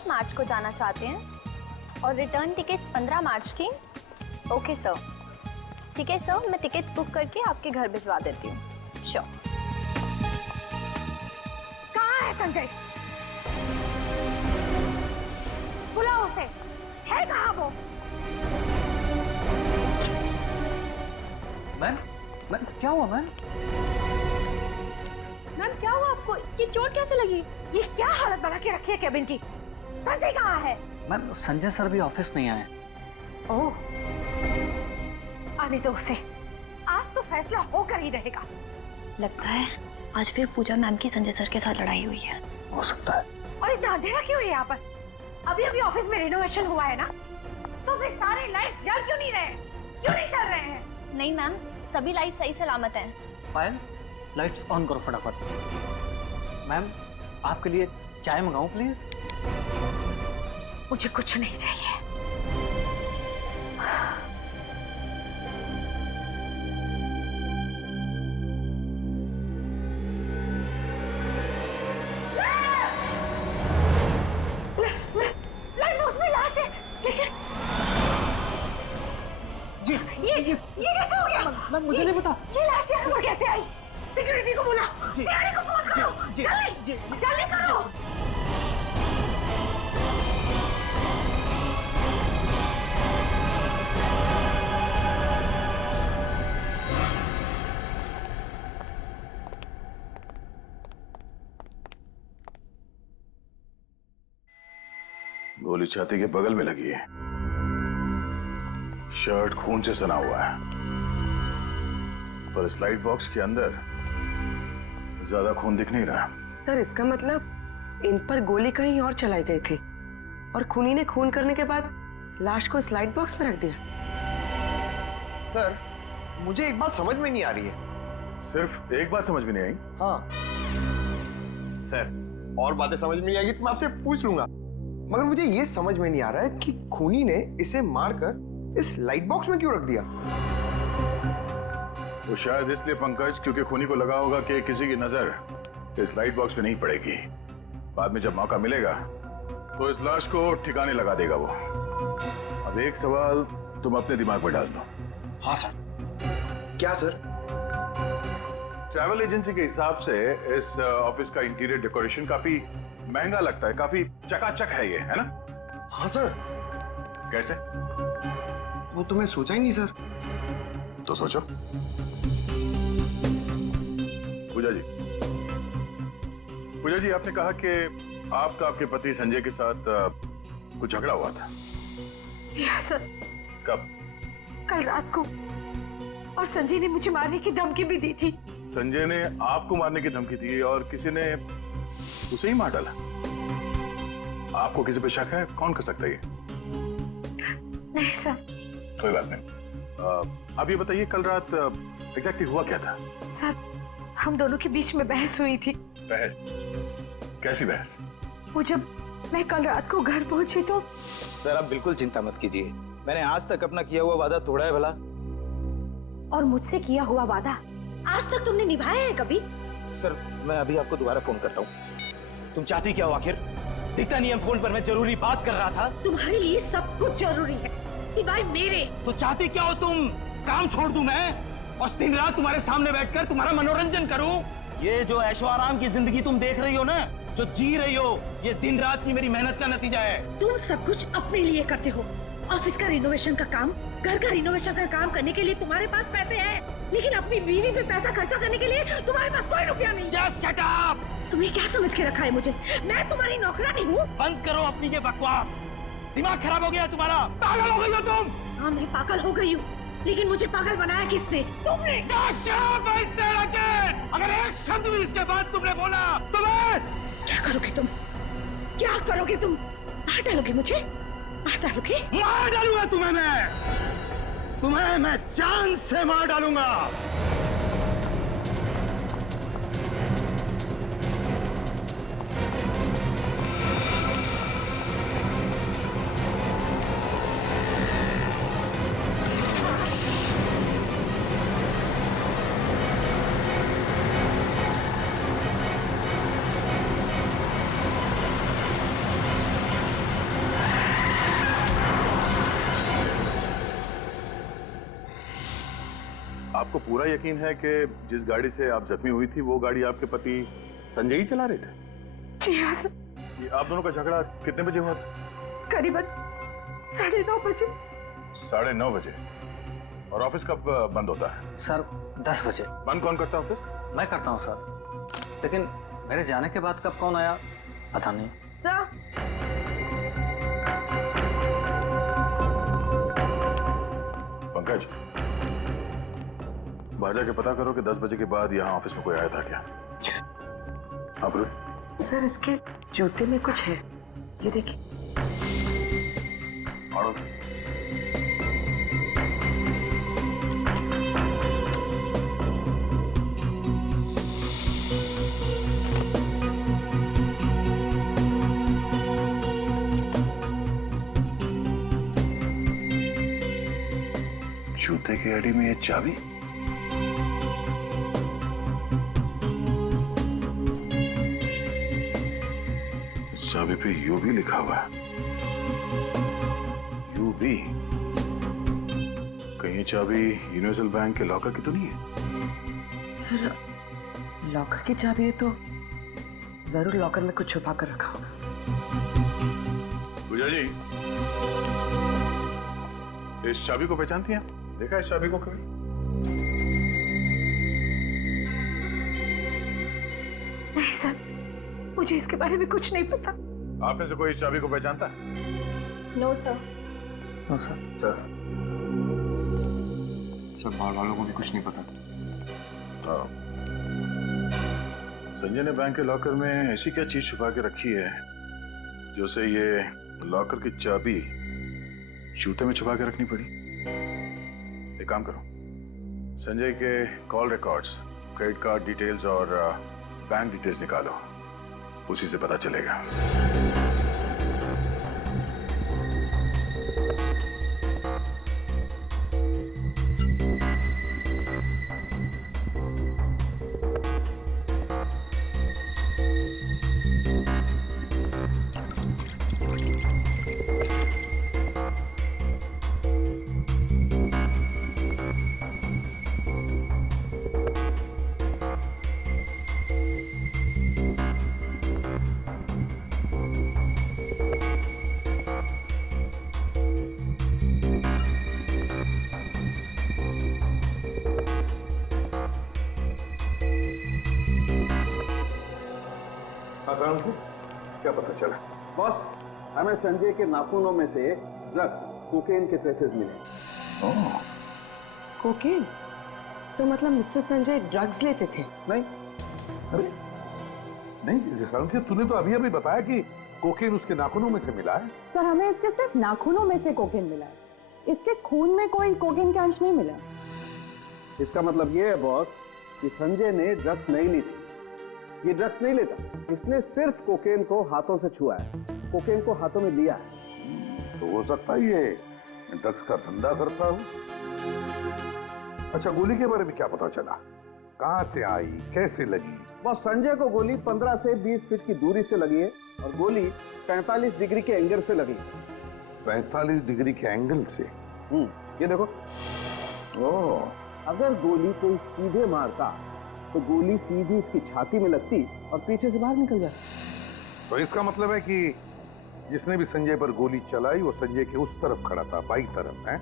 3 मार्च को जाना चाहते हैं और रिटर्न टिकट्स 15 मार्च की। ओके सर, ठीक है सर, मैं टिकट बुक करके आपके घर भिजवा देती हूँ। श्योर। कहाँ है संजय? बुलाओ उसे। है कहाँ वो? मैम, मैम क्या हुआ मैम? मैम क्या हुआ आपको? ये चोट कैसे लगी? ये क्या हालत बना के रखी है केबिन की? संजय कहाँ है? मैम संजय सर भी ऑफिस नहीं आए। ओह, आने दो उसे। आज तो फैसला होकर ही रहेगा। लगता है आज फिर पूजा मैम की संजय सर के साथ लड़ाई हुई है। हो सकता है। और इतना अंधेरा क्यों है यहाँ पर? अभी अभी ऑफिस में रिनोवेशन हुआ है ना, तो फिर सारे लाइट्स जल क्यों नहीं रहे? क्यों नहीं चल रहे हैं? नहीं मैम, सभी लाइट सही सलामत हैं। पायल, लाइट्स ऑन करो फटाफट। मैम आपके लिए चाय मंगाऊं प्लीज? मुझे कुछ नहीं चाहिए। ये कैसे हो गया? मैम मुझे नहीं पता। ये लाश यहाँ पर कैसे आई? सिक्योरिटी को बुला, सिक्योरिटी को फोन करो, जल्दी जल्दी करो। गोली छाती के बगल में लगी है, शर्ट खून से सना हुआ है, पर स्लाइड बॉक्स के अंदर ज्यादा खून दिख नहीं रहा। सर इसका मतलब इन पर गोली कहीं और चलाई गई थी और खूनी ने खून करने के बाद लाश को स्लाइड बॉक्स में रख दिया। सर मुझे एक बात समझ में नहीं आ रही है। सिर्फ एक बात समझ में नहीं आई? हाँ सर, और बातें समझ में नहीं आएगी तो मैं आपसे पूछ लूंगा, मगर मुझे ये समझ में नहीं आ रहा है कि खूनी ने इसे मारकर इस लाइट बॉक्स में क्यों रख दिया? वो शायद इसलिए पंकज, क्योंकि खूनी को लगा होगा कि किसी की नजर इस लाइट बॉक्स पे नहीं पड़ेगी। बाद में जब मौका मिलेगा तो इस लाश को ठिकाने लगा देगा वो। अब एक सवाल तुम अपने दिमाग में डाल दो। हाँ सर। क्या सर? ट्रैवल एजेंसी के हिसाब से इस ऑफिस का इंटीरियर डेकोरेशन काफी महंगा लगता है, काफी चकाचक है ये, है ना? हाँ सर। कैसे? वो तो मैं सोचा ही नहीं सर। तो सोचो। पूजा जी, पूजा जी, आपने कहा कि आपका आपके पति संजय के साथ कुछ झगड़ा हुआ था। Yes sir. कब? कल रात को। और संजय ने मुझे मारने की धमकी भी दी थी। संजय ने आपको मारने की धमकी दी और किसी ने उसे ही मार डाला। आपको किसी पे शक है? कौन कर सकता है ये? नहीं सर। कोई बात नहीं। अब ये बताइए कल रात एग्जैक्टली हुआ क्या था? सर हम दोनों के बीच में बहस हुई थी। बहस? कैसी बहस? वो जब मैं कल रात को घर पहुंची तो। सर आप बिल्कुल चिंता मत कीजिए, मैंने आज तक अपना किया हुआ वादा तोड़ा है भला। और मुझसे किया हुआ वादा आज तक तुमने निभाया है कभी? सर मैं अभी आपको दोबारा फोन करता हूँ। तुम चाहती क्या हो आखिर? दिखता नहीं है फोन पर मैं जरूरी बात कर रहा था। तुम्हारे लिए सब कुछ जरूरी है सिवाय मेरे। तो चाहती क्या हो तुम? काम छोड़ दूं मैं और दिन रात तुम्हारे सामने बैठकर तुम्हारा मनोरंजन करूं? ये जो ऐशो आराम की जिंदगी तुम देख रही हो ना, जो जी रही हो, ये दिन रात की मेरी मेहनत का नतीजा है। तुम सब कुछ अपने लिए करते हो। ऑफिस का रिनोवेशन का काम, घर का रिनोवेशन का काम करने के लिए तुम्हारे पास पैसे हैं, लेकिन अपनी बीवी पे पैसा खर्चा करने के लिए तुम्हारे पास कोई रुपया नहीं। Just shut up! तुम्हें क्या समझ के रखा है मुझे? मैं तुम्हारी नौकरानी हूँ। बंद करो अपनी ये बकवास। दिमाग खराब हो गया तुम्हारा, पागल हो गई हो तुम। हाँ मैं पागल हो गई हूँ, लेकिन मुझे पागल बनाया किसने? तुमने। अगर एक शब्द भी इसके बाद तुमने बोला तो मैं। क्या करोगे तुम? क्या करोगे तुम? मार डालोगे मुझे? मार डालोगे? मार डालूंगा तुम्हें मैं जान से मार डालूंगा। आपको पूरा यकीन है कि जिस गाड़ी से आप जख्मी हुई थी वो गाड़ी आपके पति संजय ही चला रहे थे? जी हाँ सर, ये आप दोनों का झगड़ा कितने बजे हुआ था? करीबन 9:30 बजे। 9:30 बजे। और ऑफिस कब बंद होता है? सर 10 बजे। बंद कौन करता है ऑफिस? मैं करता हूँ सर, लेकिन मेरे जाने के बाद कब कौन आया पता नहीं। सर, पंकज, बाहर जाके पता करो कि 10 बजे के बाद यहाँ ऑफिस में कोई आया था क्या? हाँ बोलो। सर इसके जूते में कुछ है, ये देखिए। आड़ो से। जूते की अड़ी में ये चाबी? इस चाबी पे यू भी लिखा हुआ है। यू भी? कहीं ये चाबी यूनिवर्सल बैंक के लॉकर की तो नहीं है? सर लॉकर की चाबी है तो जरूर लॉकर में कुछ छुपा कर रखा होगा। पूजा जी, इस चाबी को पहचानती हैं? देखा इस चाबी को कभी? नहीं सर, मुझे इसके बारे में कुछ नहीं पता। आप में से कोई इस चाबी को पहचानता है? No sir. सर बाहर वालों को भी कुछ नहीं पता। संजय ने बैंक के लॉकर में ऐसी क्या चीज छुपा के रखी है जो उसे ये लॉकर की चाबी जूते में छुपा के रखनी पड़ी? एक काम करो, संजय के call records, credit card details और बैंक डिटेल्स निकालो, उसी से पता चलेगा। क्या पता चला? बॉस, हमें संजय के नाखूनों में से ड्रग्स, कोकेन के ट्रेसेस मिले। कोकेन? सर मतलब मिस्टर संजय ड्रग्स लेते थे? नहीं, अरे नहीं जसवंत, तूने तो अभी अभी बताया कि कोकेन उसके नाखूनों में से मिला है। सर हमें इसके सिर्फ नाखूनों में से कोकेन मिला है, इसके खून में कोई कोकेन का अंश नहीं मिला। इसका मतलब ये है बॉस कि संजय ने ड्रग्स नहीं ली थी। ये ड्रग्स नहीं लेता, इसने सिर्फ कोकेन को हाथों से छुआ है, कोकेन को हाथों में लिया है। तो हो सकता है ये ड्रग्स का धंधा करता हूँ। अच्छा, गोली के बारे में क्या पता चला? कहाँ से आई, कैसे लगी? बॉस, संजय को गोली 15 से 20 फीट की दूरी से लगी है और गोली 45 डिग्री के एंगल से लगी है। 45 डिग्री के एंगल से? ये देखो। अगर गोली कोई सीधे मारता तो गोली सीधी इसकी छाती में लगती और पीछे से बाहर निकल जाती। तो इसका मतलब है कि जिसने भी संजय पर गोली चलाई वो संजय के उस तरफ खड़ा था, बाई तरफ है?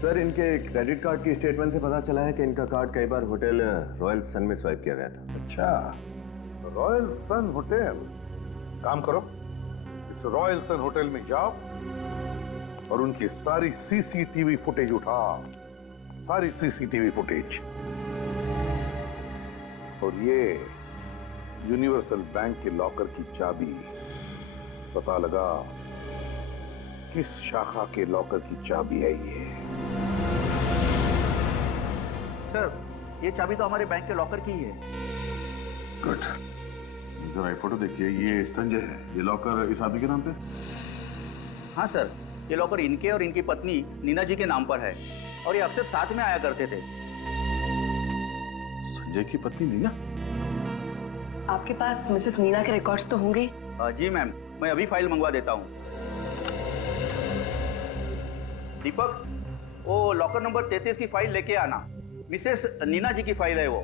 सर, इनके क्रेडिट कार्ड की स्टेटमेंट से पता चला है कि इनका कार्ड कई बार होटल रॉयल सन में स्वाइप किया गया था। अच्छा, रॉयल सन होटल। काम करो, इस रॉयल सन होटल में जाओ और उनकी सारी सीसीटीवी फुटेज उठाओ, सारी सीसीटीवी फुटेज। और ये यूनिवर्सल बैंक के लॉकर की चाबी पता लगा किस शाखा के लॉकर की चाबी है ये। सर ये चाबी तो हमारे बैंक के लॉकर की ही है। गुड, जरा ये फोटो देखिए, ये संजय है, ये लॉकर इस आदमी के नाम पे? हाँ सर, ये लॉकर इनके और इनकी पत्नी नीना जी के नाम पर है और ये अक्सर साथ में आया करते थे। संजय की पत्नी नीना? आपके पास मिसेस नीना के रिकॉर्ड्स तो होंगे? जी मैम, मैं अभी फाइल मंगवा देता हूँ। दीपक, वो लॉकर नंबर 33 की फाइल लेके आना। मिसेस नीना जी की फाइल है वो।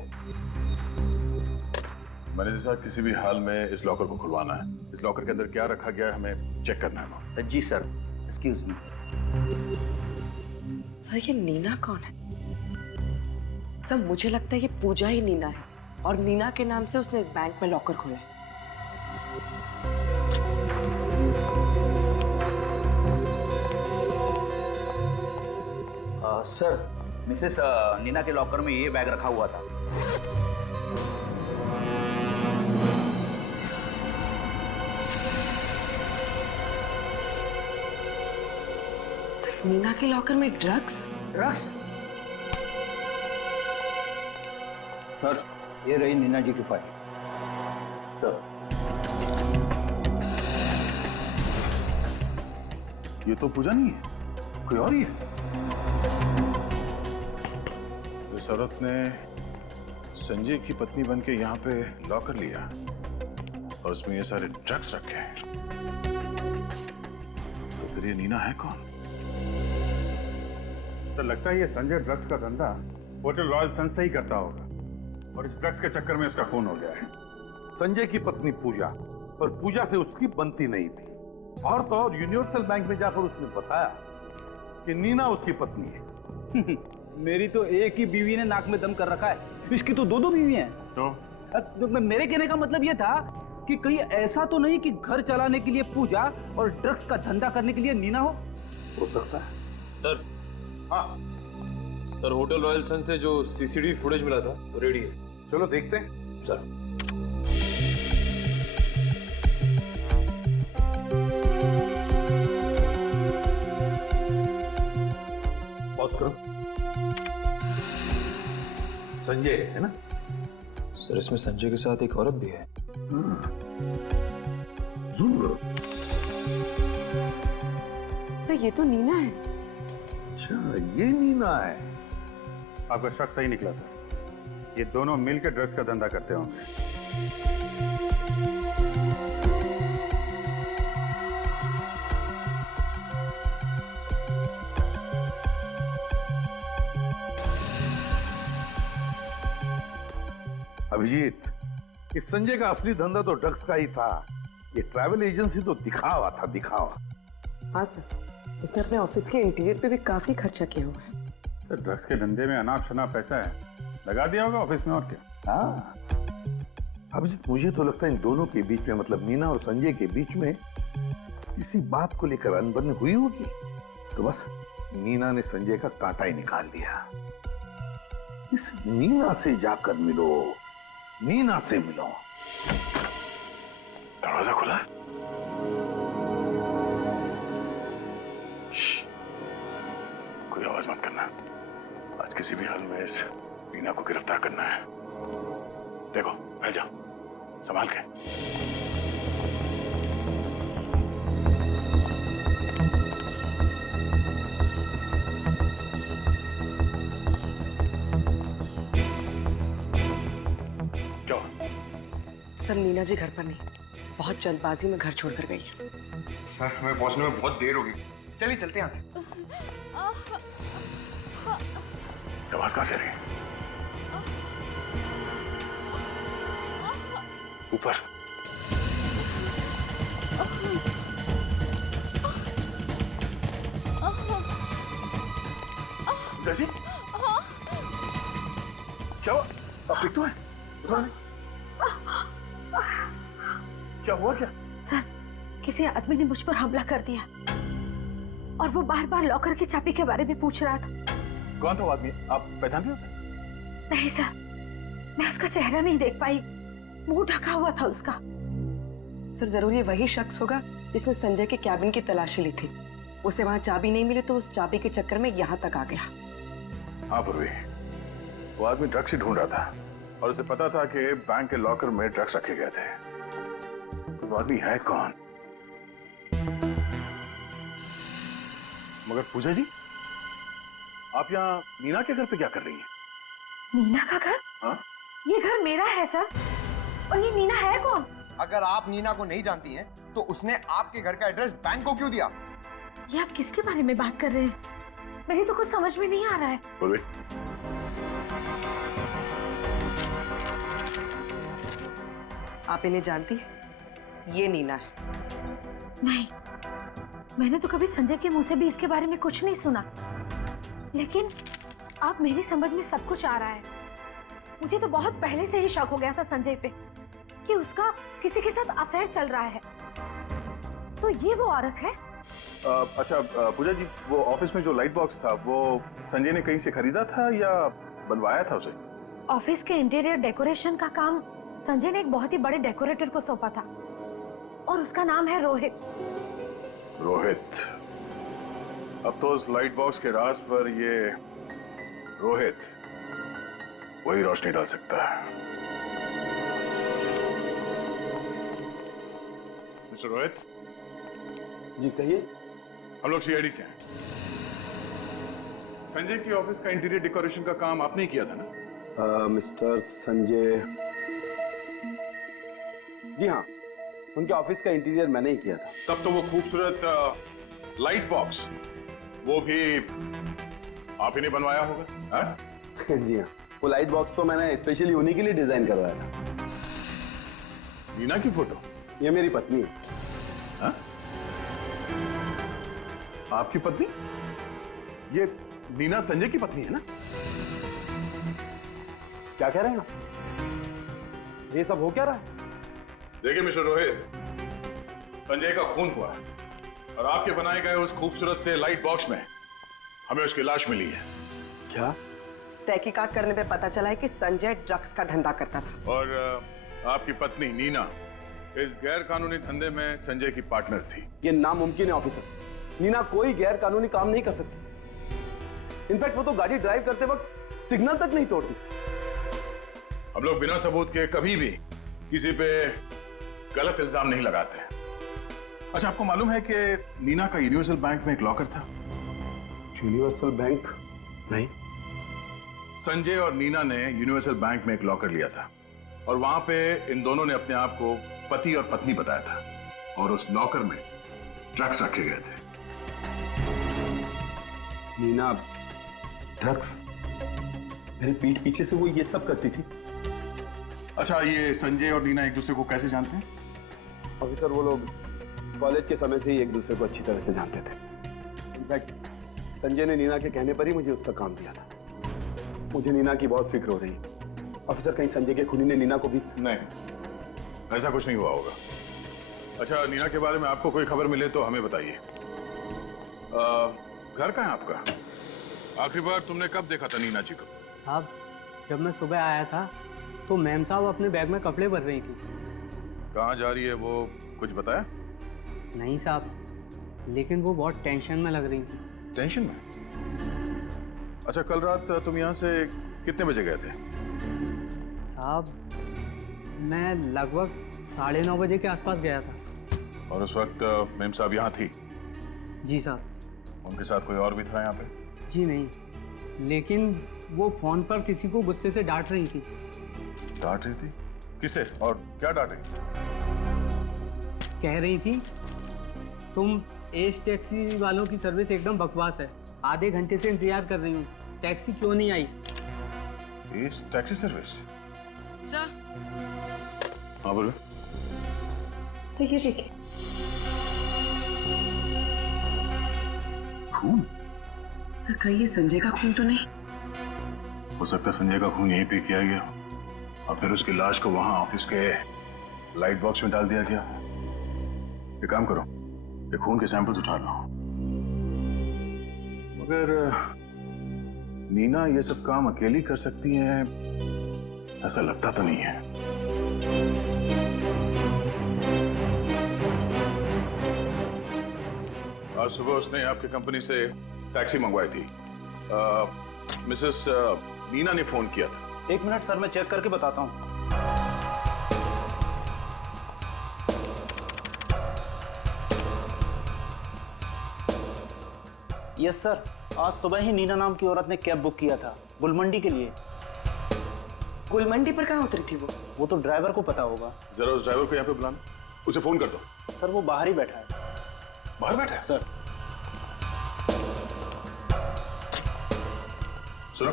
मैनेजर साहब, किसी भी हाल में इस लॉकर को खुलवाना है। इस लॉकर के अंदर क्या रखा गया है हमें चेक करना है। जी सर, एक्सक्यूज मी। सर ये नीना कौन है? सर मुझे लगता है ये पूजा ही नीना है और नीना के नाम से उसने इस बैंक में लॉकर खोला है। सर, मिसेस नीना के लॉकर में ये बैग रखा हुआ था। सिर्फ नीना के लॉकर में ड्रग्स? सर, ये रही नीना जी की फाइल। सर, ये तो पूजा नहीं है, कोई और ही है। इस औरत ने संजय की पत्नी बनके यहाँ पे लॉकर लिया और उसमें ये सारे ड्रग्स रखे हैं। तो फिर ये नीना है कौन? तो लगता है ये संजय ड्रग्स का धंधा होटल रॉयल सन से ही करता होगा और इस ड्रग्स के चक्कर में उसका खून हो गया है। संजय की पत्नी पूजा और पूजा से उसकी बनती नहीं थी, और तो और यूनिवर्सल बैंक में जाकर उसने बताया कि नीना उसकी पत्नी है। मेरी तो एक ही बीवी ने नाक में दम कर रखा है, इसकी तो दो बीवी हैं। तो मेरे कहने का मतलब ये था कि कहीं ऐसा तो नहीं कि घर चलाने के लिए पूजा और ड्रग्स का धंधा करने के लिए नीना हो सकता है। सर, हाँ सर होटल रॉयल सन से जो सीसीटीवी फुटेज मिला था वो रेडी है। चलो देखते हैं। सर, पॉज करो। संजय है ना? सर इसमें संजय के साथ एक औरत भी है। सर ये तो नीना है। अच्छा, ये नीना है। आपका शक सही निकला सर, ये दोनों मिलकर ड्रग्स का धंधा करते होंगे। अभिजीत, इस संजय का असली धंधा तो ड्रग्स का ही था। ये ट्रैवल एजेंसी तो दिखावा था, दिखावा। हाँ सर, उसने अपने ऑफिस के इंटीरियर पे भी काफी खर्चा किया हुआ है। तो ड्रग्स के धंधे में अनाप शनाप पैसा है, लगा दिया होगा ऑफिस में, और क्या। हाँ अभिजीत, मुझे तो लगता है इन दोनों के बीच में, मतलब नीना और संजय के बीच में किसी बात को लेकर अनबन हुई होगी। तो बस नीना ने संजय का कांटा ही निकाल दिया। इस नीना से जाकर मिलो, नीना से मिलो। दरवाजा खुला है? कोई आवाज मत करना। आज किसी भी हाल में इस नीना को गिरफ्तार करना है। देखो, फैल जाओ, संभाल के। क्या? सर नीना जी घर पर नहीं, बहुत जल्दबाजी में घर छोड़कर गई है। सर, हमें पहुंचने में बहुत देर होगी, चलिए चलते हैं यहाँ से। आवाज कहां से आ रही है? ऊपर। जी? क्या हुआ? आप ठीक तो हैं? क्या हुआ क्या? सर, किसी आदमी ने मुझ पर हमला कर दिया और वो बार बार लॉकर की चाबी के बारे में पूछ रहा था। कौन था वो आदमी? आप पहचानते हो उसे? नहीं सर, मैं उसका चेहरा नहीं देख पाई, मुंह ढका हुआ था उसका। सर जरूर ये वही शख्स होगा जिसने संजय के कैबिन की तलाशी ली थी। उसे वहां चाबी नहीं मिली तो उस चाबी के चक्कर में यहाँ तक आ गया। हाँ पूर्वी, वो आदमी ड्रग्स ही ढूंढ रहा था और उसे पता था कि बैंक के लॉकर में ड्रग्स रखे गए थे। तो वो आदमी है कौन? मगर पूजा जी, आप यहाँ नीना के घर पे क्या कर रही हैं? नीना का घर? हाँ? ये घर मेरा है सर, और ये नीना है कौन? अगर आप नीना को नहीं जानती हैं, तो उसने आपके घर का एड्रेस बैंक को क्यों दिया? ये आप किसके बारे में बात कर रहे हैं? मेरी तो कुछ समझ में नहीं आ रहा है। बोल आप इन्हें जानती हैं? ये नीना है। नहीं, मैंने तो कभी संजय के मुंह से भी इसके बारे में कुछ नहीं सुना, लेकिन अब मेरी समझ में सब कुछ आ रहा है। मुझे तो बहुत पहले से ही शक हो गया था संजय पे कि उसका किसी के साथ अफेयर चल रहा है। तो ये वो औरत है? अच्छा पूजा जी, वो ऑफिस में जो लाइट बॉक्स था वो संजय ने कहीं से खरीदा था या बनवाया था उसे? ऑफिस के इंटीरियर डेकोरेशन का काम संजय ने एक बहुत ही बड़े डेकोरेटर को सौंपा था और उसका नाम है रोहित। रोहित? अब तो उस लाइट बॉक्स के राज पर ये रोहित वही रोशनी डाल सकता है। मिस्टर रोहित। जी कहिए। हम लोग सीआईडी से हैं। संजय की ऑफिस का इंटीरियर डेकोरेशन का काम आपने ही किया था ना? मिस्टर संजय, जी हाँ, उनके ऑफिस का इंटीरियर मैंने ही किया था। तब तो वो खूबसूरत लाइट बॉक्स वो भी आप ही ने बनवाया होगा? जी हाँ, वो लाइट बॉक्स तो मैंने स्पेशली उन्हीं के लिए डिजाइन करवाया था। नीना की फोटो? ये मेरी पत्नी है। हा? आपकी पत्नी? ये नीना संजय की पत्नी है ना? क्या कह रहे हैं आप? ये सब हो क्या रहा है? देखिए मिस्टर रोहित, संजय का खून हुआ है और आपके बनाए गए उस खूबसूरत से लाइट बॉक्स में हमें उसकी लाश मिली है। क्या? तहकीकात करने पे पता चला है कि संजय ड्रग्स का धंधा करता था और आपकी पत्नी नीना इस गैर कानूनी धंधे में संजय की पार्टनर थी। ये नामुमकिन है ऑफिसर। नीना कोई गैर कानूनी काम नहीं कर सकती। इनफैक्ट वो तो गाड़ी ड्राइव करते वक्त सिग्नल तक नहीं तोड़ती। हम लोग बिना सबूत के कभी भी किसी पे गलत इल्जाम नहीं लगाते। अच्छा, आपको मालूम है कि नीना का यूनिवर्सल बैंक में एक लॉकर था? Universal bank? नहीं। संजय और नीना ने यूनिवर्सल बैंक में एक लॉकर लिया था और वहां पे इन दोनों ने अपने आप को पति और पत्नी बताया था और उस लॉकर में ड्रग्स रखे गए थे। नीना ड्रग्स? मेरे पीठ पीछे से वो ये सब करती थी? अच्छा, ये संजय और नीना एक दूसरे को कैसे जानते हैं? ऑफिसर, वो लोग कॉलेज के समय से ही एक दूसरे को अच्छी तरह से जानते थे। इनफैक्ट संजय ने नीना के कहने पर ही मुझे उसका काम दिया था। मुझे नीना की बहुत फिक्र हो रही है। ऑफिसर, कहीं संजय के खूनी ने नीना को भी? नहीं, ऐसा कुछ नहीं हुआ होगा। अच्छा, नीना के बारे में आपको कोई खबर मिले तो हमें बताइए। घर कहाँ है आपका? आखिरी बार तुमने कब देखा था नीना जी को? साहब, जब मैं सुबह आया था तो मैम साहब अपने बैग में कपड़े भर रही थी। कहाँ जा रही है वो कुछ बताया? नहीं साहब, लेकिन वो बहुत टेंशन में लग रही थी। टेंशन में? अच्छा, कल रात तुम यहाँ से कितने बजे गए थे? साहब, मैं लगभग 9:30 बजे के आसपास गया था। और उस वक्त मैम साहब यहाँ थी? जी साहब। उनके साथ कोई और भी था यहाँ पे? जी नहीं, लेकिन वो फोन पर किसी को गुस्से से डांट रही थी। डांट रही थी? किसे और क्या डांट रही? कह रही थी, तुम एस टैक्सी वालों की सर्विस एकदम बकवास है। आधे घंटे से इंतजार कर रही हूँ, टैक्सी क्यों नहीं आई? S taxi service? सर। हाँ बोलो। सर ये देखिए। खून? सर कहीं ये संजय का खून तो नहीं? हो सकता है संजय का खून यहीं पे किया गया और फिर उसकी लाश को वहां ऑफिस के लाइट बॉक्स में डाल दिया गया। एक काम करो, ये खून के सैंपल्स उठा लो। मगर नीना ये सब काम अकेली कर सकती है ऐसा लगता तो नहीं है। आज सुबह उसने आपकी कंपनी से टैक्सी मंगवाई थी। मिसेस नीना ने फोन किया था। 1 मिनट सर, मैं चेक करके बताता हूँ। यस सर, आज सुबह ही नीना नाम की औरत ने कैब बुक किया था गुलमंडी के लिए। गुलमंडी पर कहाँ उतरी थी वो तो ड्राइवर को पता होगा। जरा उस ड्राइवर को यहाँ पे बुलाना, उसे फोन कर दो। सर वो बाहर ही बैठा है। बाहर बैठा है? सर सुनो,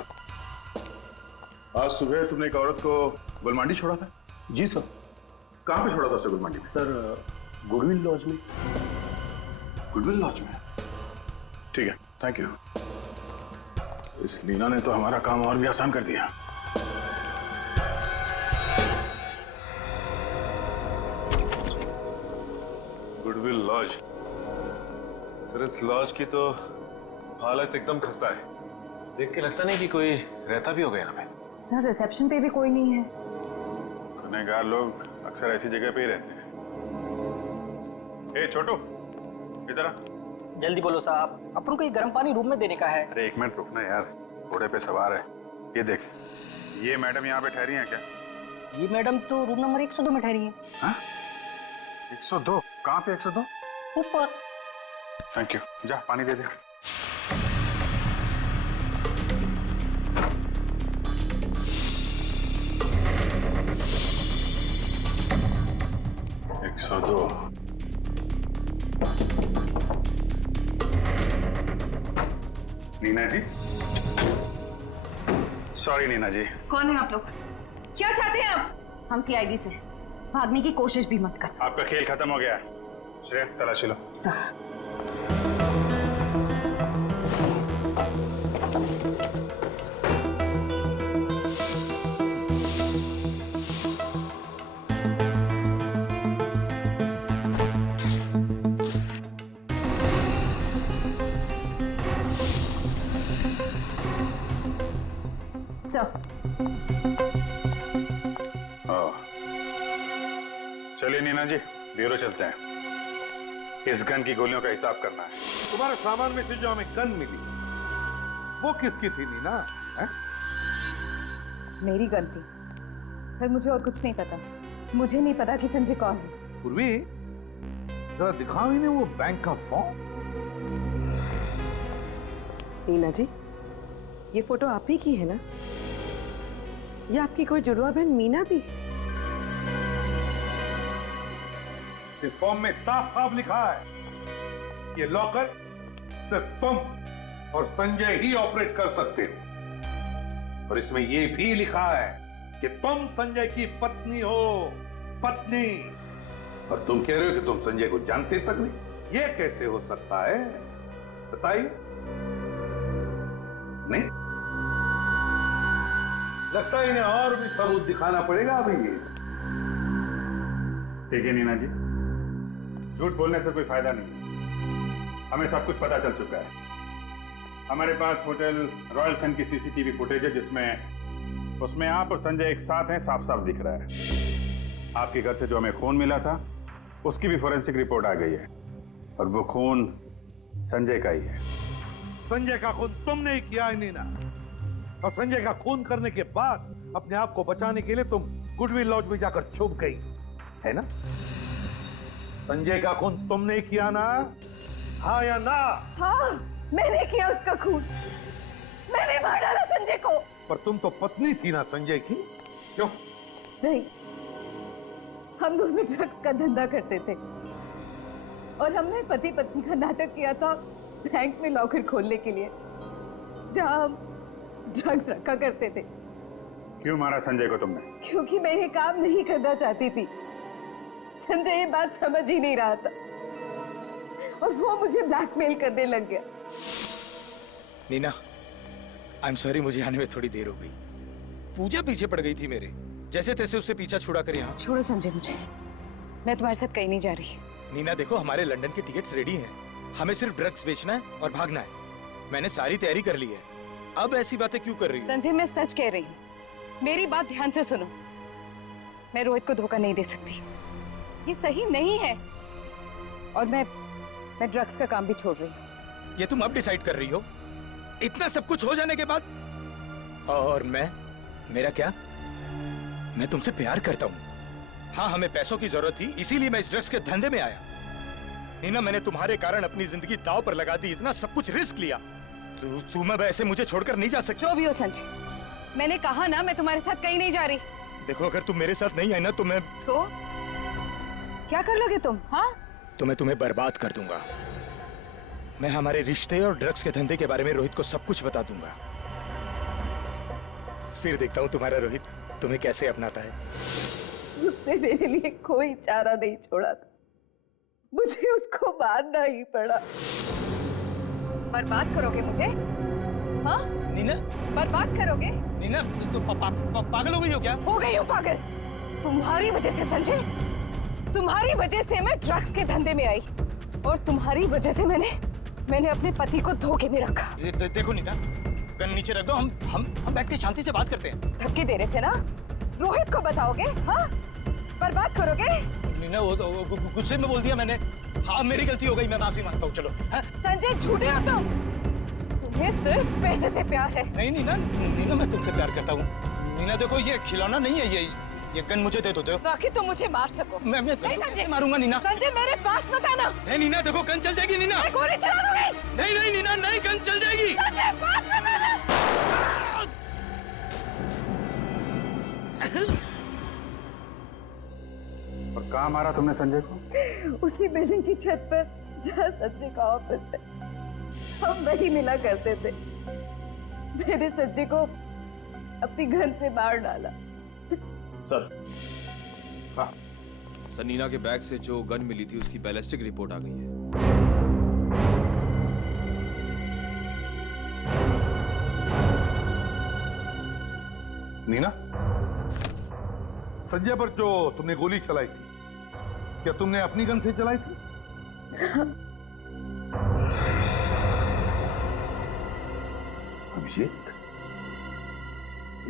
आज सुबह तुमने एक औरत को गुलमांडी छोड़ा था? जी सर। कहाँ पे छोड़ा था उसे गुलमांडी? सर गुडविल लॉज में। गुडविल लॉज में? ठीक है, थैंक यू। इस नीना ने तो हमारा काम और भी आसान कर दिया। Goodwill lodge. सर इस लॉज की तो हालत एकदम खस्ता है। देख के लगता नहीं कि कोई रहता भी होगा यहाँ पे। सर रिसेप्शन पे भी कोई नहीं है। गुनहगार लोग अक्सर ऐसी जगह पे ही रहते हैं। ए छोटू, इधर आ। जल्दी बोलो साहब, अपन को ये गर्म पानी रूम में देने का है। अरे एक मिनट रुकना यार, घोड़े पे सवार है। ये देख, ये मैडम यहाँ पे ठहरी हैं क्या? ये मैडम तो रूम नंबर 102 में ठहरी है। हाँ? 102? कहाँ पे 102? ऊपर। थैंक यू, जा पानी दे दे। नीना जी, सॉरी नीना जी। कौन है आप लोग? क्या चाहते हैं आप? हम सीआईडी से। भागने की कोशिश भी मत कर। आपका खेल खत्म हो गया है। श्रेया, तलाशी लो। चलिए नीना जी, ब्यूरो चलते हैं। इस गन की गोलियों का हिसाब करना है। तुम्हारे सामान में से जो हमें गन मिली वो किसकी थी नीना? है? मेरी गन थी, पर मुझे और कुछ नहीं पता। मुझे नहीं पता कि संजय कौन है। पूर्वी, जरा दिखाओ इन्हें वो बैंक का फॉर्म। नीना जी, ये फोटो आप ही की है ना? ये आपकी कोई जुड़वा बहन मीना भी? इस फॉर्म में साफ साफ लिखा है ये लॉकर सिर्फ तुम और संजय ही ऑपरेट कर सकते हो। और इसमें ये भी लिखा है कि तुम संजय की पत्नी हो। पत्नी। और तुम कह रहे हो कि तुम संजय को जानते तक नहीं। ये कैसे हो सकता है, बताइए? नहीं, लगता है इन्हें और भी सबूत दिखाना पड़ेगा अभी। ठीक है नीना जी, झूठ बोलने से कोई फायदा नहीं। हमें सब कुछ पता चल चुका है। हमारे पास होटल रॉयल सन की सीसीटीवी फुटेज है जिसमें उसमें आप और संजय एक साथ हैं, साफ साफ दिख रहा है। आपके घर से जो हमें खून मिला था उसकी भी फोरेंसिक रिपोर्ट आ गई है और वो खून संजय का ही है। संजय का खून तुमने ही किया है नीना। और संजय का खून करने के बाद अपने आप को बचाने के लिए तुम गुडविल लॉज में जाकर छुप गई, है ना? संजय का खून तुमने किया ना? हाँ या ना? हाँ, मैंने किया उसका खून। मैंने मार डाला संजय को। पर तुम तो पत्नी थी ना संजय की, क्यों? नहीं, हम दोनों ड्रग्स का धंधा करते थे और हमने पति पत्नी का नाटक किया था बैंक में लॉकर खोलने के लिए जहां हम ड्रग्स रखा करते थे। क्यों मारा संजय को तुमने? क्योंकि मैं ये काम नहीं करना चाहती थी। संजय ये बात समझ ही नहीं रहा था और वो मुझे ब्लैकमेल करने लग गया। नीना, आई एम सॉरी, मुझे आने में थोड़ी देर हो गई। पूजा पीछे पड़ गई थी मेरे, जैसे तैसे उससे पीछा छुड़ा कर यहाँ। छोड़ो संजय मुझे, मैं तुम्हारे साथ कहीं नहीं जा रही। नीना देखो, हमारे लंदन के टिकट्स रेडी हैं। हमें सिर्फ ड्रग्स बेचना है और भागना है। मैंने सारी तैयारी कर ली है। अब ऐसी बातें क्यों कर रही हो? संजय, मैं सच कह रही हूँ, मेरी बात ध्यान से सुनो। मैं रोहित को धोखा नहीं दे सकती, ये सही नहीं है। और मैं ड्रग्स का काम भी छोड़ रही हूँ। ये तुम अब डिसाइड कर रही हो, इतना सब कुछ हो जाने के बाद? और मेरा क्या? मैं तुमसे प्यार करता हूँ। हाँ, हमें पैसों की जरूरत थी, इसीलिए मैं इस ड्रग्स के धंधे में आया। नीना, मैंने तुम्हारे कारण अपनी जिंदगी दांव पर लगा दी, इतना सब कुछ रिस्क लिया। तुम अब ऐसे मुझे छोड़कर नहीं जा सकती। जो भी हो संजय, मैंने कहा ना, मैं तुम्हारे साथ कहीं नहीं जा रही। देखो, अगर तुम मेरे साथ नहीं आई ना तो मैं क्या कर लोगे तुम? हाँ, तो मैं तुम्हें बर्बाद कर दूंगा। मैं हमारे रिश्ते और ड्रग्स के धंधे के बारे में रोहित को सब कुछ बता दूंगा। फिर देखता हूँ तुम्हारा रोहित तुम्हें कैसे अपनाता है। उसने मेरे लिए कोई चारा नहीं छोड़ा था, मुझे उसको मारना ही पड़ा। बर्बाद करोगे मुझे? हाँ नीना, बर्बाद करोगे? नीना तो पागल हो गई हो क्या? हो गई हूँ पागल। तुम्हारी वजह से संजय, तुम्हारी वजह से मैं ड्रग्स के धंधे में आई और तुम्हारी वजह से मैंने अपने पति को धोखे में रखा। देखो नीना, गन नीचे रख दो, हम बैठ के शांति से बात करते हैं। धक्के दे रहे थे ना? रोहित को बताओगे? हाँ बर्बाद करोगे? नीना वो गुस्से में बोल दिया मैंने। हाँ मेरी गलती हो गई, मैं माफी मांगता हूँ। चलो। संजय झूठे हो तुम, तुम्हें सिर्फ पैसे से प्यार है। नहीं नीना, मैं तुमसे प्यार करता हूँ। नीना देखो ये खिलौना नहीं है, ये गन मुझे दे दो ताकि तुम मुझे मार सको। मैं कैसे मारूंगा नीना? संजय मेरे पास मत आना। नहीं नीना देखो गन चल जाएगी नीना। मैं गोली चला दूंगी। नहीं नीना, नहीं गन चल जाएगी। संजय पास मत आना। और कहाँ मारा तुमने संजय को? उसी बिल्डिंग की छत पर जहाँ संजय का ऑफिस है, हम वही मिला करते थे। मैंने संजय को अपनी गन से मार डाला। सर। हाँ सर, नीना के बैग से जो गन मिली थी उसकी बैलिस्टिक रिपोर्ट आ गई है। नीना, संजय पर जो तुमने गोली चलाई थी, क्या तुमने अपनी गन से चलाई थी? अभिजीत,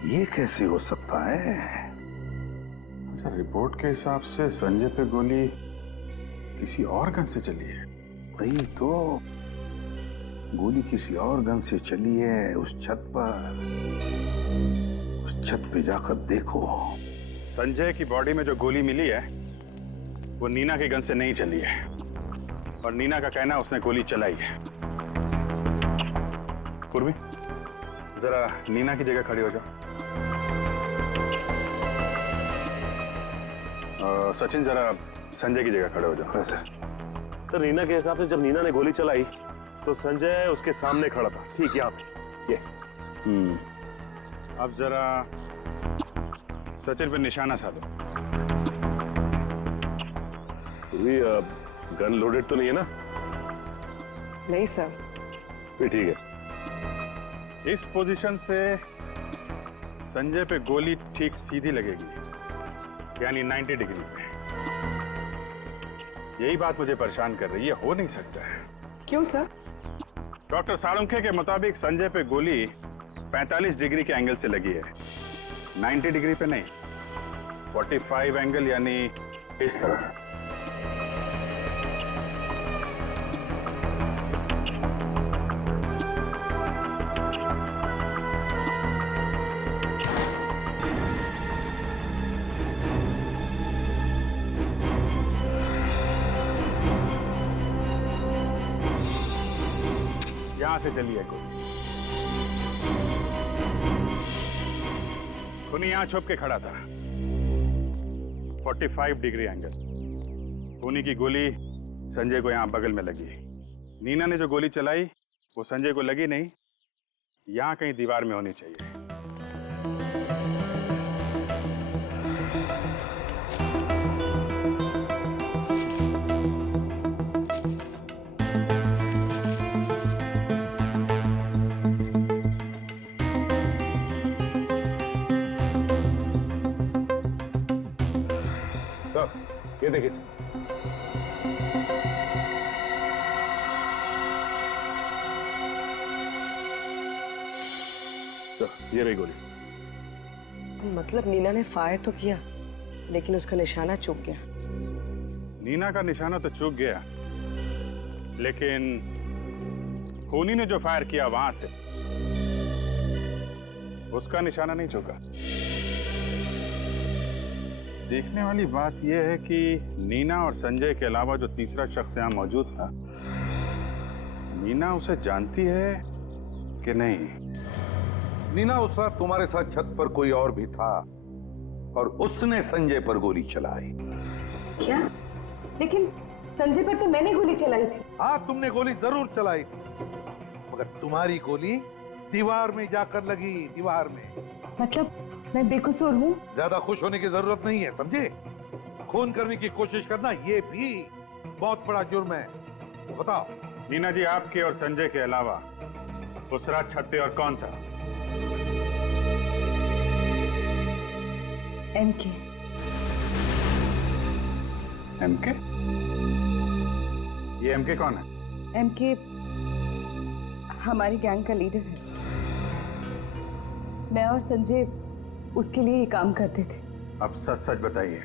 ये कैसे हो सकता है? अच्छा, रिपोर्ट के हिसाब से संजय पे गोली किसी और गन से चली है। वही तो, गोली किसी और गन से चली है उस छत पर। उस छत पे जाकर देखो। संजय की बॉडी में जो गोली मिली है वो नीना की गन से नहीं चली है, और नीना का कहना उसने गोली चलाई है। पूर्वी, जरा नीना की जगह खड़ी हो जाओ। सचिन जरा संजय की जगह खड़े हो जाओ। सर, नीना के हिसाब से जब नीना ने गोली चलाई तो संजय उसके सामने खड़ा था, ठीक यहाँ पे। ये अब जरा सचिन पे निशाना साधो। गन लोडेड तो नहीं है ना? नहीं सर। फिर ठीक है। इस पोजीशन से संजय पे गोली ठीक सीधी लगेगी, यानी 90 डिग्री पे। यही बात मुझे परेशान कर रही है। हो नहीं सकता है। क्यों सर? डॉक्टर साळुंखे के मुताबिक संजय पे गोली 45 डिग्री के एंगल से लगी है, 90 डिग्री पे नहीं। 45 एंगल यानी इस तरह। यहां से चली है गोली। खूनी यहां छुप के खड़ा था, 45 डिग्री एंगल। खूनी की गोली संजय को यहां बगल में लगी। नीना ने जो गोली चलाई वो संजय को लगी नहीं, यहां कहीं दीवार में होनी चाहिए। ये देखिए सर, ये रही गोली। मतलब नीना ने फायर तो किया, लेकिन उसका निशाना चूक गया। नीना का निशाना तो चूक गया, लेकिन खूनी ने जो फायर किया वहां से उसका निशाना नहीं चूका। देखने वाली बात यह है कि नीना और संजय के अलावा जो तीसरा शख्स यहां मौजूद था, नीना उसे जानती है कि नहीं? नीना उस रात तुम्हारे साथ छत पर कोई और भी था और उसने संजय पर गोली चलाई। क्या? लेकिन संजय पर तो मैंने गोली चलाई थी। हाँ, तुमने गोली जरूर चलाई थी, मगर तुम्हारी गोली दीवार में जाकर लगी, दीवार में। मतलब मैं बेकसूर हूँ? ज्यादा खुश होने की जरूरत नहीं है, समझे? खून करने की कोशिश करना ये भी बहुत बड़ा जुर्म है। तो बताओ नीना जी, आपके और संजय के अलावा दूसरा छत्ते और कौन था? एमके। एमके? ये एमके कौन है? एमके हमारी गैंग का लीडर है। मैं और संजय उसके लिए ही काम करते थे। अब सच सच बताइए,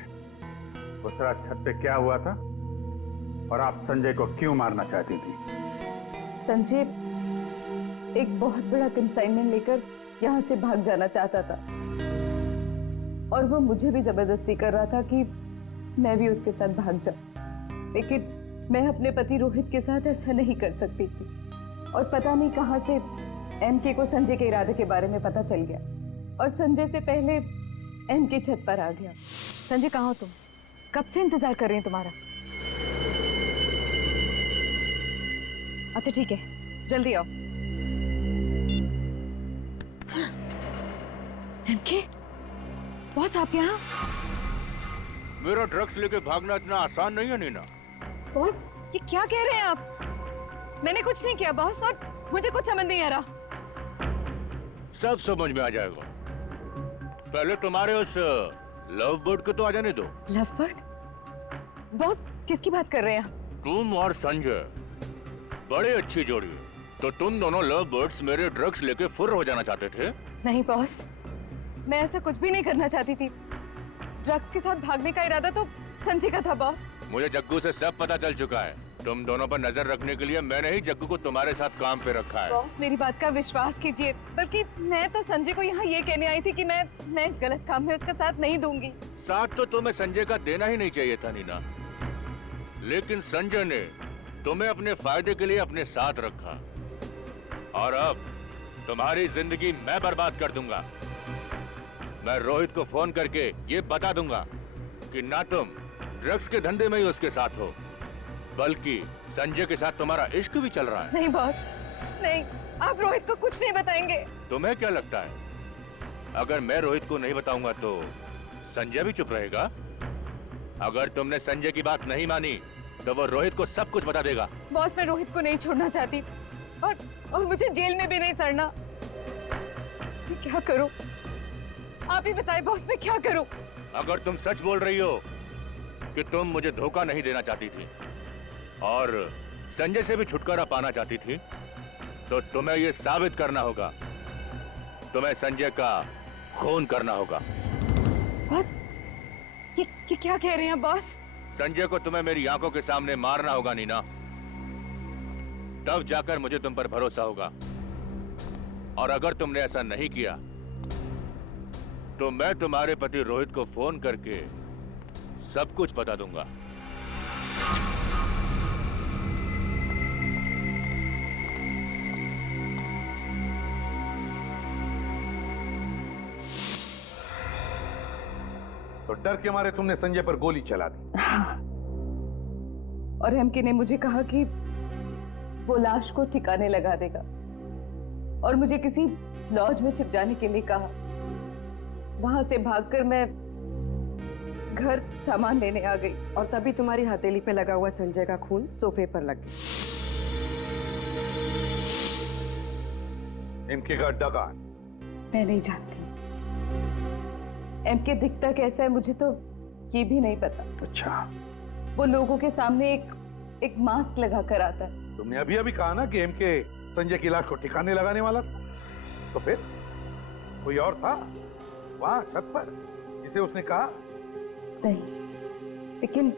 दूसरा छत्ते क्या हुआ था और आप संजय को क्यों मारना चाहती थी? संजय एक बहुत बड़ा कंसाइनमेंट लेकर यहाँ से भाग जाना चाहता था और वो मुझे भी जबरदस्ती कर रहा था कि मैं भी उसके साथ भाग जाऊं, लेकिन मैं अपने पति रोहित के साथ ऐसा नहीं कर सकती थी। और पता नहीं कहां से एमके को संजय के इरादे के बारे में पता चल गया और संजय से पहले एमके छत पर आ गया। संजय कहाँ हो तुम? कब से इंतजार कर रही हूँ तुम्हारा। अच्छा ठीक है, जल्दी आओ। एमके बॉस, आप यहाँ? मेरा ड्रग्स लेके भागना इतना आसान नहीं है नीना। बॉस ये क्या कह रहे हैं आप? मैंने कुछ नहीं किया बॉस, और मुझे कुछ समझ नहीं आ रहा। सब समझ में आ जाएगा। पहले तुम्हारे उस लव बर्ड को तो आ जाने दो। Love bird? बॉस किसकी बात कर रहे हैं? तुम और संजय बड़ी अच्छी जोड़ी है, तो तुम दोनों लव बर्ड्स मेरे ड्रग्स लेके फुर्र हो जाना चाहते थे? नहीं बॉस, मैं ऐसा कुछ भी नहीं करना चाहती थी। ड्रग्स के साथ भागने का इरादा तो संजय का था बॉस। मुझे जग्गू से सब पता चल चुका है। तुम दोनों पर नजर रखने के लिए मैंने ही जग्गू को तुम्हारे साथ काम पे रखा है। बॉस मेरी बात का विश्वास कीजिए, बल्कि मैं तो संजय को यहाँ ये कहने आई थी कि मैं इस गलत काम में उसका साथ नहीं दूंगी। साथ तो तुम्हें संजय का देना ही नहीं चाहिए था नीना, लेकिन संजय ने तुम्हें अपने फायदे के लिए अपने साथ रखा और अब तुम्हारी जिंदगी मैं बर्बाद कर दूंगा। मैं रोहित को फोन करके ये बता दूंगा कि ना तुम ड्रग्स के धंधे में ही उसके साथ हो, बल्कि संजय के साथ तुम्हारा इश्क भी चल रहा है। नहीं बॉस, नहीं, आप रोहित को कुछ नहीं बताएंगे। तुम्हें क्या लगता है, अगर मैं रोहित को नहीं बताऊंगा तो संजय भी चुप रहेगा? अगर तुमने संजय की बात नहीं मानी तो वो रोहित को सब कुछ बता देगा। बॉस मैं रोहित को नहीं छोड़ना चाहती और मुझे जेल में भी नहीं सड़ना। मैं क्या करूं? आप ही बताएं बॉस, मैं क्या करूं? अगर तुम सच बोल रही हो कि तुम मुझे धोखा नहीं देना चाहती थी और संजय से भी छुटकारा पाना चाहती थी, तो तुम्हें यह साबित करना होगा, तुम्हें संजय का खून करना होगा। बॉस ये क्या कह रहे हैं बॉस? संजय को तुम्हें मेरी आंखों के सामने मारना होगा नीना, तब जाकर मुझे तुम पर भरोसा होगा। और अगर तुमने ऐसा नहीं किया तो मैं तुम्हारे पति रोहित को फोन करके सब कुछ बता दूंगा। तो डर के मारे तुमने संजय पर गोली चला दी? हाँ। और एमके ने मुझे कहा कि वो लाश को ठिकाने लगा देगा और मुझे किसी लॉज में छिप जाने के लिए कहा। वहां से भागकर मैं घर सामान लेने आ गई और तभी तुम्हारी हथेली पे लगा हुआ संजय का खून सोफे पर लग गया। एमके का अड्डा कहाँ? मैं नहीं जानती। एमके दिखता कैसा है मुझे तो ये भी नहीं पता। अच्छा, वो लोगों के सामने एक मास्क लगा कर आता है। तुमने अभी अभी कहा ना कि एमके संजय की लाश को ठिकाने लगाने वाला था, तो फिर कोई और था वहां छत पर जिसे उसने कहा? नहीं, लेकिन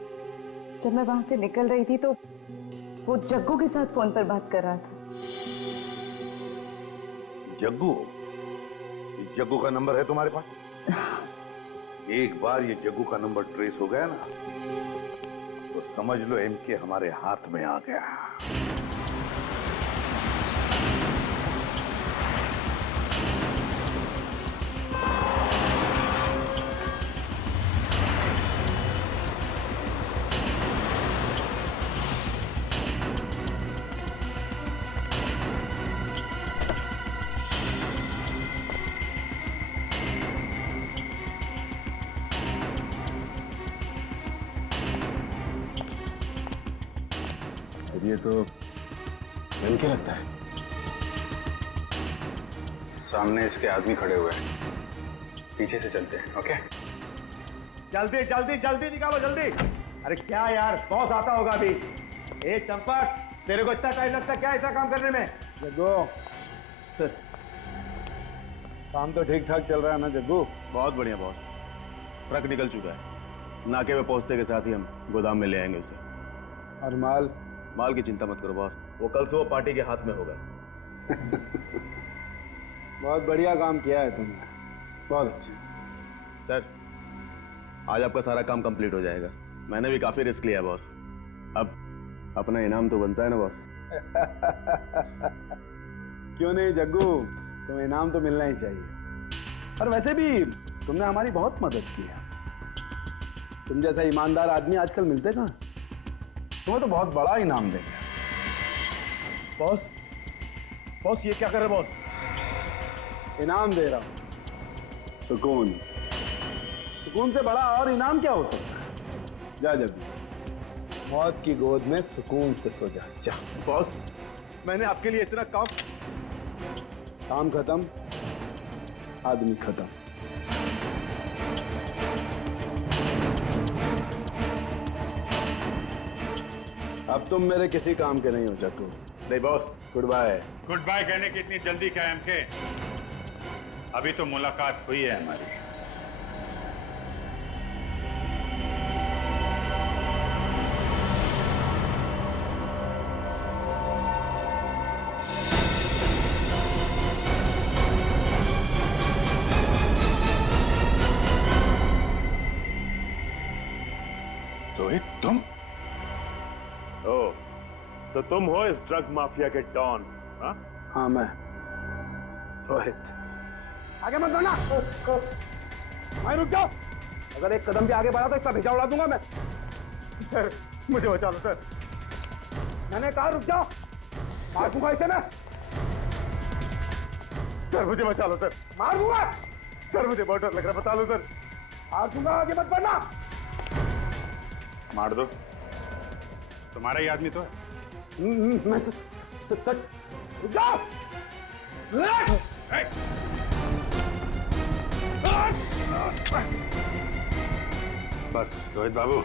जब मैं वहां से निकल रही थी तो वो जग्गू के साथ फोन पर बात कर रहा था। जग्गू? जग्गू का नंबर है तुम्हारे पास? एक बार ये जग्गू का नंबर ट्रेस हो गया ना, तो समझ लो एमके हमारे हाथ में आ गया। और ये तो इनके लगता है। सामने इसके आदमी खड़े हुए हैं, पीछे से चलते हैं। ओके, जल्दी जल्दी जल्दी निकालो जल्दी। अरे क्या यार, बॉस आता होगा अभी। ए चंपक, तेरे को इतना टाइम लगता क्या ऐसा काम करने में? जग्गू सर, काम तो ठीक ठाक चल रहा है ना जग्गू? बहुत बढ़िया बॉस, ट्रक निकल चुका है, नाके पे पहुंचते के साथ ही हम गोदाम में ले आएंगे उसे। और माल? माल की चिंता मत करो बॉस, वो कल सुबह पार्टी के हाथ में होगा। बहुत बढ़िया काम किया है तुमने, बहुत अच्छे। सर, आज आपका सारा काम कंप्लीट हो जाएगा। मैंने भी काफी रिस्क लिया बॉस, अब अपना इनाम तो बनता है ना बॉस। क्यों नहीं जग्गू, तुम्हें इनाम तो मिलना ही चाहिए। और वैसे भी तुमने हमारी बहुत मदद की है। तुम जैसा ईमानदार आदमी आजकल मिलते कहाँ? तुम्हें तो बहुत बड़ा इनाम देंगे। बॉस, बॉस ये क्या कर रहे बॉस? इनाम दे रहा हूं, सुकून। सुकून से बड़ा और इनाम क्या हो सकता है? जा जग्गू, मौत की गोद में सुकून से सो जा। जा बॉस, मैंने आपके लिए इतना काम खत्म, आदमी खत्म। अब तुम मेरे किसी काम के नहीं हो जग्गू। नहीं boss, goodbye. Goodbye कहने की इतनी जल्दी क्या है एमके? अभी तो मुलाकात हुई है हमारी। रोहित, तुम? ओ, तो तुम हो इस ड्रग माफिया के डॉन? हाँ मैं रोहित। आगे मत बढ़ना। मैं रुक जाओ, अगर एक कदम भी आगे बढ़ा तो इसका भेजा उड़ा दूंगा मैं। सर मुझे बचा लो सर, मैंने कहा रुक जाओ, मार दूंगा इसे मैं। सर मुझे बचा लो सर, मार दूंगा सर, मुझे बहुत डर लग रहा है, बता लो सर, मार दूंगा, आगे मत बढ़ना। मार दो, तुम्हारा ही आदमी तो है। मैं सच रुक जाओ। बस रोहित बाबू,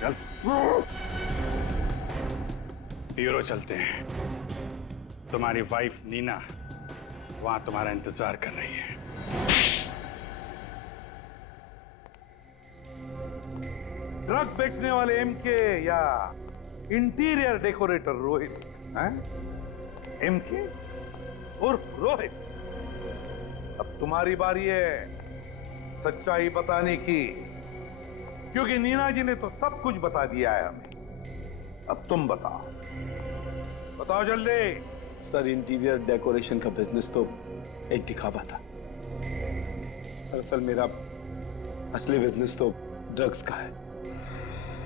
चल ब्यूरो चलते हैं। तुम्हारी वाइफ नीना वहां तुम्हारा इंतजार कर रही है। ड्रग बेचने वाले एमके या इंटीरियर डेकोरेटर रोहित? एमके उर्फ रोहित, अब तुम्हारी बारी है सच्चाई बताने की, क्योंकि नीना जी ने तो सब कुछ बता दिया है हमें। अब तुम बताओ, बताओ जल्दी। सर इंटीरियर डेकोरेशन का बिजनेस तो एक दिखावा था। दरअसल मेरा असली बिजनेस तो ड्रग्स का है।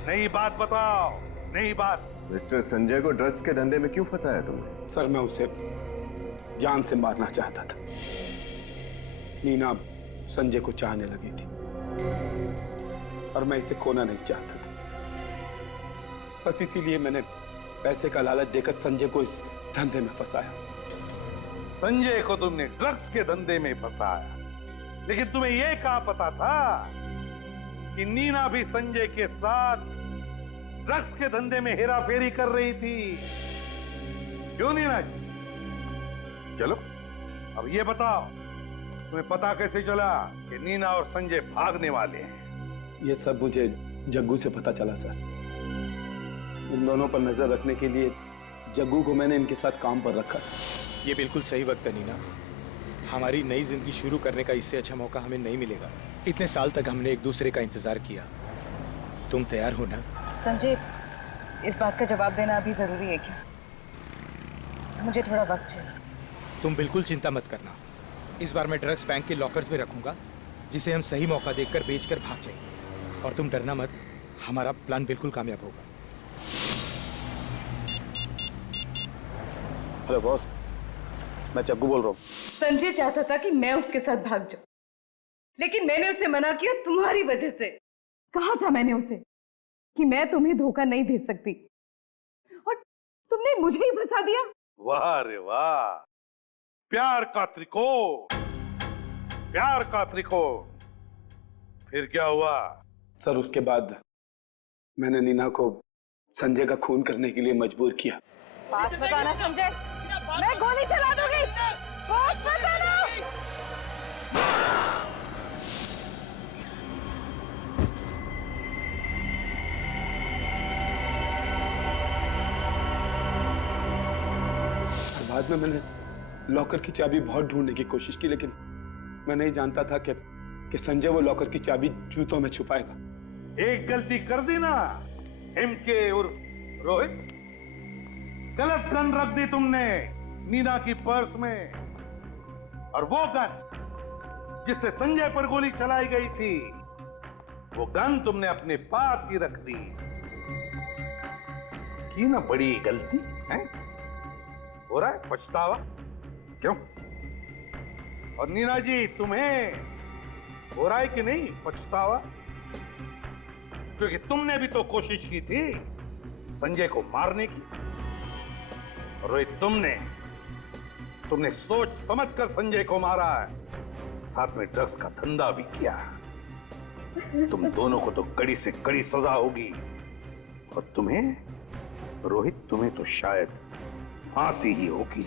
नई बात बताओ, नई बात। मिस्टर संजय को ड्रग्स के धंधे में क्यों फंसाया तुमने? सर मैं उसे जान से मारना चाहता था। नीना संजय को चाहने लगी थी और मैं इसे खोना नहीं चाहता था। बस इसीलिए मैंने पैसे का लालच देकर संजय को इस धंधे में फंसाया। संजय को तुमने ड्रग्स के धंधे में फंसाया, लेकिन तुम्हें यह कहाँ पता था कि नीना भी संजय के साथ ड्रग्स के धंधे में हेराफेरी कर रही थी? क्यों नीना जी? चलो अब ये बताओ, तुम्हें पता कैसे चला कि नीना और संजय भागने वाले हैं? ये सब मुझे जग्गू से पता चला सर। इन दोनों पर नजर रखने के लिए जग्गू को मैंने इनके साथ काम पर रखा। ये बिल्कुल सही वक्त है नीना। हमारी नई जिंदगी शुरू करने का इससे अच्छा मौका हमें नहीं मिलेगा। इतने साल तक हमने एक दूसरे का इंतजार किया। तुम तैयार हो ना? संजय, इस बात का जवाब देना अभी जरूरी है क्या? मुझे थोड़ा वक्त चाहिए। तुम बिल्कुल चिंता मत करना। इस बार मैं ड्रग्स बैंक के लॉकर्स में रखूंगा, जिसे हम सही मौका देखकर बेचकर भाग जाएंगे। और तुम डरना मत, हमारा प्लान बिल्कुल कामयाब होगा। हेलो बॉस, मैं जग्गू बोल रहा हूँ। संजय चाहता था कि मैं उसके साथ भाग जाऊं, लेकिन मैंने उसे मना किया तुम्हारी वजह से। कहा था मैंने उसे कि मैं तुम्हें धोखा नहीं दे सकती, और तुमने मुझे ही फंसा दिया। वाह रे वाह, प्यार का त्रिकोण, प्यार का त्रिकोण। फिर क्या हुआ? सर उसके बाद मैंने नीना को संजय का खून करने के लिए मजबूर किया। पास मत आना संजय, मैं गोली चला दूंगी। पास मत आना। बाद में मैंने लॉकर की चाबी बहुत ढूंढने की कोशिश की, लेकिन मैं नहीं जानता था कि संजय वो लॉकर की चाबी जूतों में छुपाएगा। एक गलती कर दी ना एमके उर्फ रोहित, गलत गन रख दी तुमने नीना की पर्स में, और वो गन जिससे संजय पर गोली चलाई गई थी, वो गन तुमने अपने पास ही रख दी। की ना बड़ी गलती है? हो रहा है पछतावा? क्यों? और नीना जी, तुम्हें हो रहा है कि नहीं पछतावा? क्योंकि तुमने भी तो कोशिश की थी संजय को मारने की। और रोहित, तुमने सोच समझकर संजय को मारा है, साथ में ड्रग्स का धंधा भी किया। तुम दोनों को तो कड़ी से कड़ी सजा होगी, और तुम्हें रोहित, तुम्हें तो शायद फांसी ही होगी।